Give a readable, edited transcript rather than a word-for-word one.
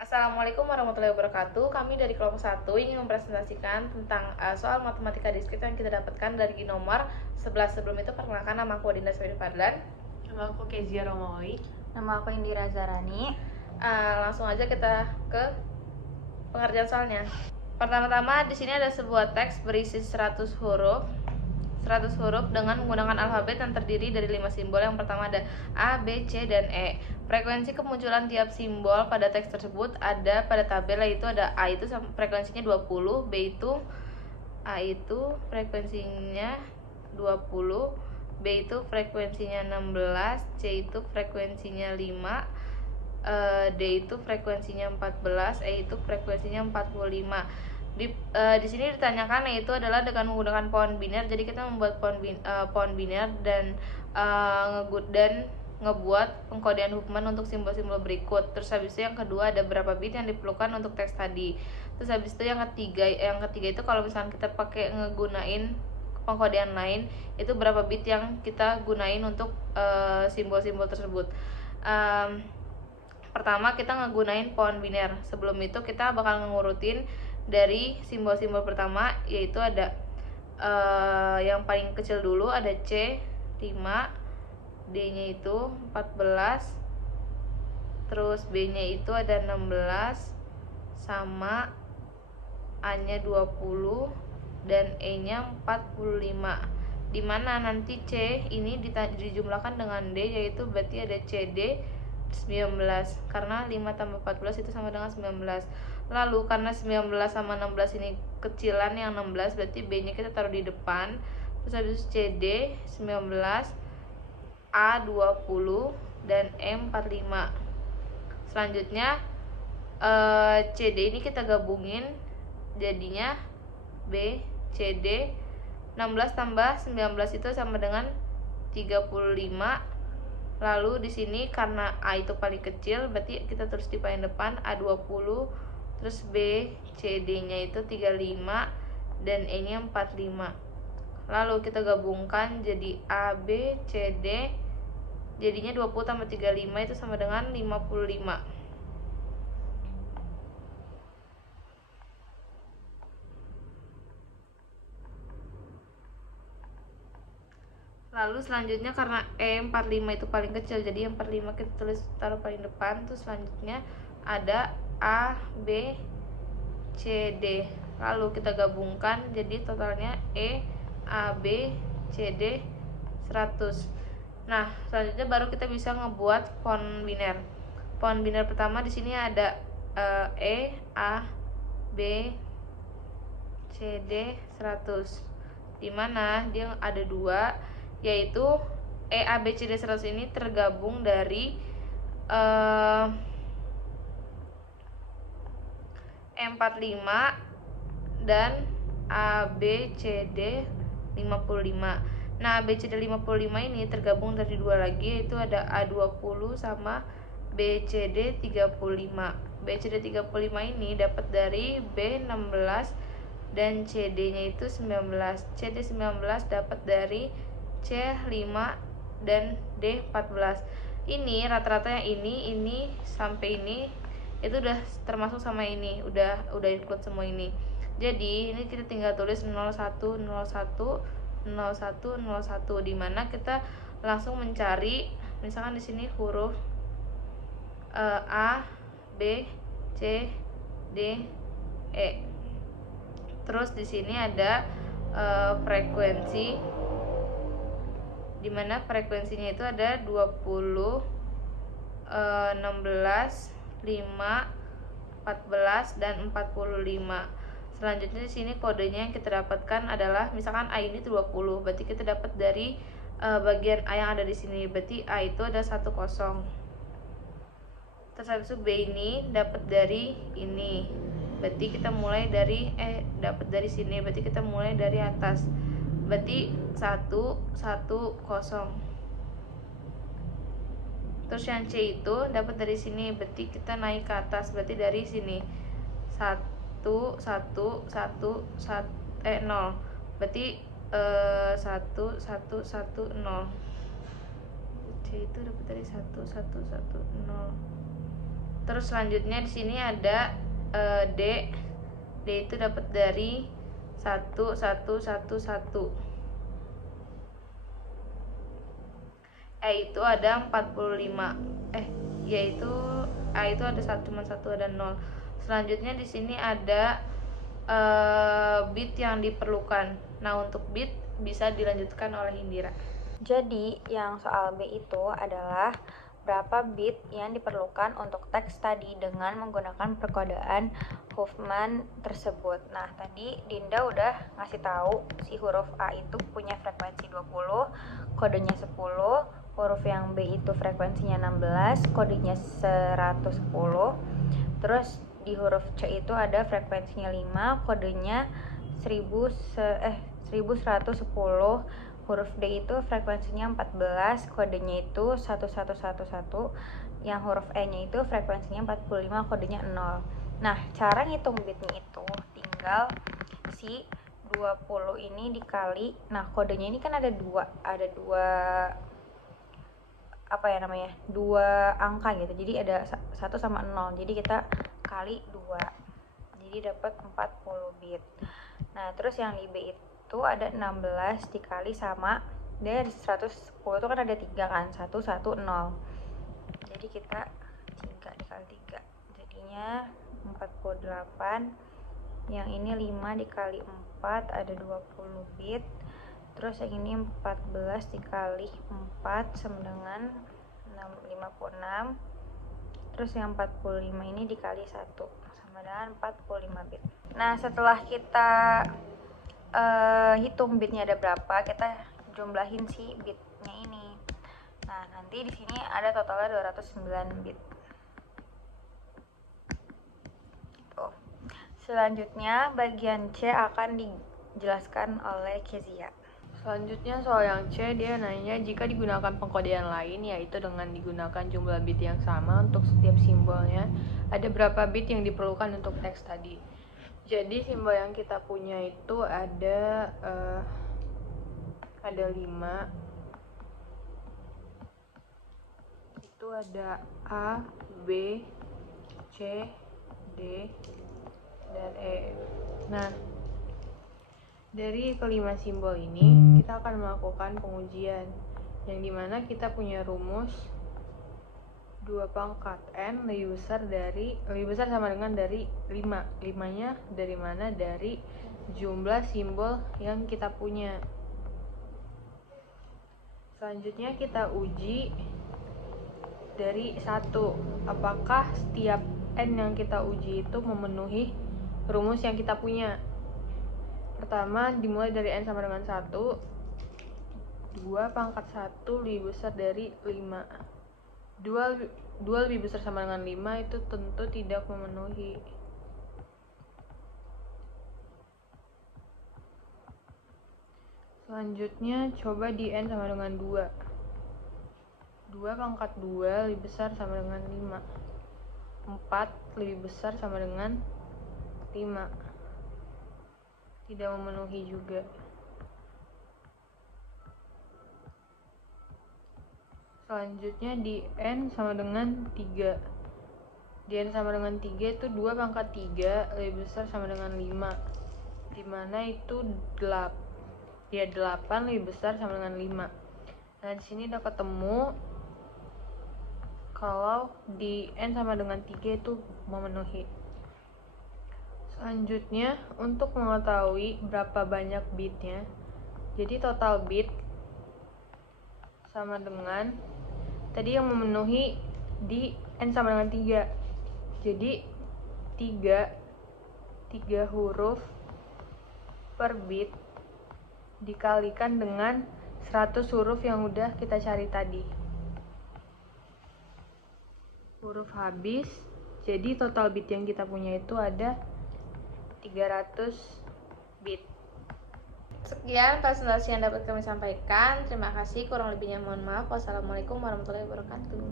Assalamualaikum warahmatullahi wabarakatuh. Kami dari kelompok 1 ingin mempresentasikan tentang soal matematika diskrit yang kita dapatkan dari nomor 11. Sebelum itu perkenalkan, nama aku Adinda Swedi Fadlan. Nama aku Kezia Romawi. Nama aku Indira Zarani. Langsung aja kita ke pengerjaan soalnya. Pertama-tama di sini ada sebuah teks berisi 100 huruf dengan menggunakan alfabet yang terdiri dari 5 simbol. Yang pertama ada A, B, C, dan E. Frekuensi kemunculan tiap simbol pada teks tersebut ada pada tabel, yaitu ada A itu frekuensinya 20, B itu A itu frekuensinya 20, B itu frekuensinya 16, C itu frekuensinya 5, D itu frekuensinya 14, E itu frekuensinya 45. Di sini ditanyakan yaitu adalah dengan menggunakan pohon biner. Jadi kita membuat pohon biner dan ngebuat pengkodean Huffman untuk simbol-simbol berikut. Terus habis itu yang kedua ada berapa bit yang diperlukan untuk teks tadi. Terus habis itu yang ketiga itu kalau misalnya kita pakai ngegunain pengkodean lain, itu berapa bit yang kita gunain untuk simbol-simbol tersebut. Pertama kita ngegunain pohon biner. Sebelum itu kita bakal ngurutin dari simbol-simbol pertama, yaitu ada yang paling kecil dulu ada C 5, D nya itu 14, terus B nya itu ada 16, sama A nya 20 dan E nya 45. Dimana nanti C ini dijumlahkan dengan D, yaitu berarti ada CD 19, karena 5 tambah 14 itu sama dengan 19. Lalu karena 19 sama 16 ini kecilan, yang 16 berarti B nya kita taruh di depan. Terus habis itu CD 19, A 20, dan E 45. Selanjutnya CD ini kita gabungin, jadinya B CD. 16 tambah 19 itu sama dengan 35. Lalu di sini karena A itu paling kecil, berarti kita terus di paling depan A 20, terus B CD nya itu 35 dan E nya 45. Lalu kita gabungkan jadi A B C D, jadinya 20 tambah 35 itu sama dengan 55. Lalu selanjutnya karena E45 itu paling kecil, jadi yang 45 kita taruh paling depan. Terus selanjutnya ada A, B, C, D. Lalu kita gabungkan jadi totalnya E, A, B, C, D 100. Nah, selanjutnya baru kita bisa ngebuat pohon biner. Pohon biner pertama di sini ada E, A, B, C, D 100. Dimana dia ada dua, yaitu E, A, B, C, D 100 ini tergabung dari E45 dan A, B, C, D 55. Nah, B, C, D 55 ini tergabung dari dua lagi, yaitu ada A20 sama B, C, D 35. B, C, D 35 ini dapat dari B16 dan CD nya itu 19. CD 19 dapat dari C5 dan D14. Ini rata-ratanya ini sampai ini itu udah termasuk sama ini, udah include semua ini. Jadi ini kita tinggal tulis 01 01 01 01, dimana kita langsung mencari misalkan di sini huruf A, B, C, D, E. Terus di sini ada frekuensi, dimana frekuensinya itu ada 20, 16, 5, 14, dan 45. Selanjutnya di sini kodenya yang kita dapatkan adalah misalkan A ini 20, berarti kita dapat dari bagian A yang ada di sini, berarti A itu ada 10. Terus habis itu B ini dapat dari ini, berarti kita mulai dari dapat dari sini, berarti kita mulai dari atas, berarti 1 1 0. Terus yang C itu dapat dari sini, berarti kita naik ke atas, berarti dari sini 1 1 1 0, berarti 1 1 1 0. C itu dapat dari 1 1 1 0. Terus selanjutnya di sini ada D. D itu dapat dari 1 1 1 1. E itu ada 45. Yaitu A itu ada cuma 1 ada 0. Selanjutnya di sini ada bit yang diperlukan. Nah, untuk bit bisa dilanjutkan oleh Indira. Jadi yang soal B itu adalah berapa bit yang diperlukan untuk teks tadi dengan menggunakan perkodaan Huffman tersebut. Nah, tadi Dinda udah ngasih tahu si huruf A itu punya frekuensi 20, kodenya 10, huruf yang B itu frekuensinya 16, kodenya 110. Terus di huruf C itu ada frekuensinya 5, kodenya 1110. Huruf D itu frekuensinya 14, kodenya itu 1111. Yang huruf E-nya itu frekuensinya 45, kodenya 0. Nah, cara ngitung bitnya itu tinggal si 20 ini dikali. Nah, kodenya ini kan ada dua dua angka gitu. Jadi ada 1 sama 0. Jadi kita kali 2. Jadi dapat 40 bit. Nah, terus yang di B itu ada 16 dikali sama dari 110 itu kan ada 3 kan, 1 1 0. Jadi kita 3 dikali 3. Jadinya 48. Yang ini 5 dikali 4 ada 20 bit. Terus yang ini 14 dikali 4 sama dengan 56. Terus yang 45 ini dikali 1 sama dengan 45 bit. Nah, setelah kita hitung bitnya ada berapa, kita jumlahin si bitnya ini. Nah, nanti di sini ada totalnya 209 bit. Tuh. Selanjutnya bagian C akan dijelaskan oleh Kezia. Selanjutnya soal yang C, dia nanya jika digunakan pengkodean lain, yaitu dengan digunakan jumlah bit yang sama untuk setiap simbolnya, ada berapa bit yang diperlukan untuk teks tadi. Jadi simbol yang kita punya itu ada 5. Itu ada A, B, C, D, dan E. Nah, dari kelima simbol ini kita akan melakukan pengujian, yang dimana kita punya rumus 2 pangkat N lebih besar sama dengan dari 5. 5-nya dari mana? Dari jumlah simbol yang kita punya. Selanjutnya kita uji dari 1. Apakah setiap N yang kita uji itu memenuhi rumus yang kita punya. Pertama, dimulai dari N sama dengan 1. 2 pangkat 1 lebih besar dari 5. 2 lebih besar sama dengan 5 itu tentu tidak memenuhi. Selanjutnya coba di N sama dengan 2. 2 pangkat 2 lebih besar sama dengan 5. 4 lebih besar sama dengan 5. Tidak memenuhi juga. Selanjutnya di N sama dengan 3. Di N sama dengan 3 itu 2 pangkat 3 lebih besar sama dengan 5. Dimana itu 8 lebih besar sama dengan 5. Nah, di sini udah ketemu kalau di N sama dengan 3 itu memenuhi. Selanjutnya, untuk mengetahui berapa banyak bitnya, jadi total bit sama dengan tadi yang memenuhi di N sama dengan 3. Jadi 3 huruf per bit dikalikan dengan 100 huruf yang udah kita cari tadi. Huruf habis, jadi total bit yang kita punya itu ada 300 bit. Sekian presentasi yang dapat kami sampaikan. Terima kasih, kurang lebihnya mohon maaf. Wassalamualaikum warahmatullahi wabarakatuh.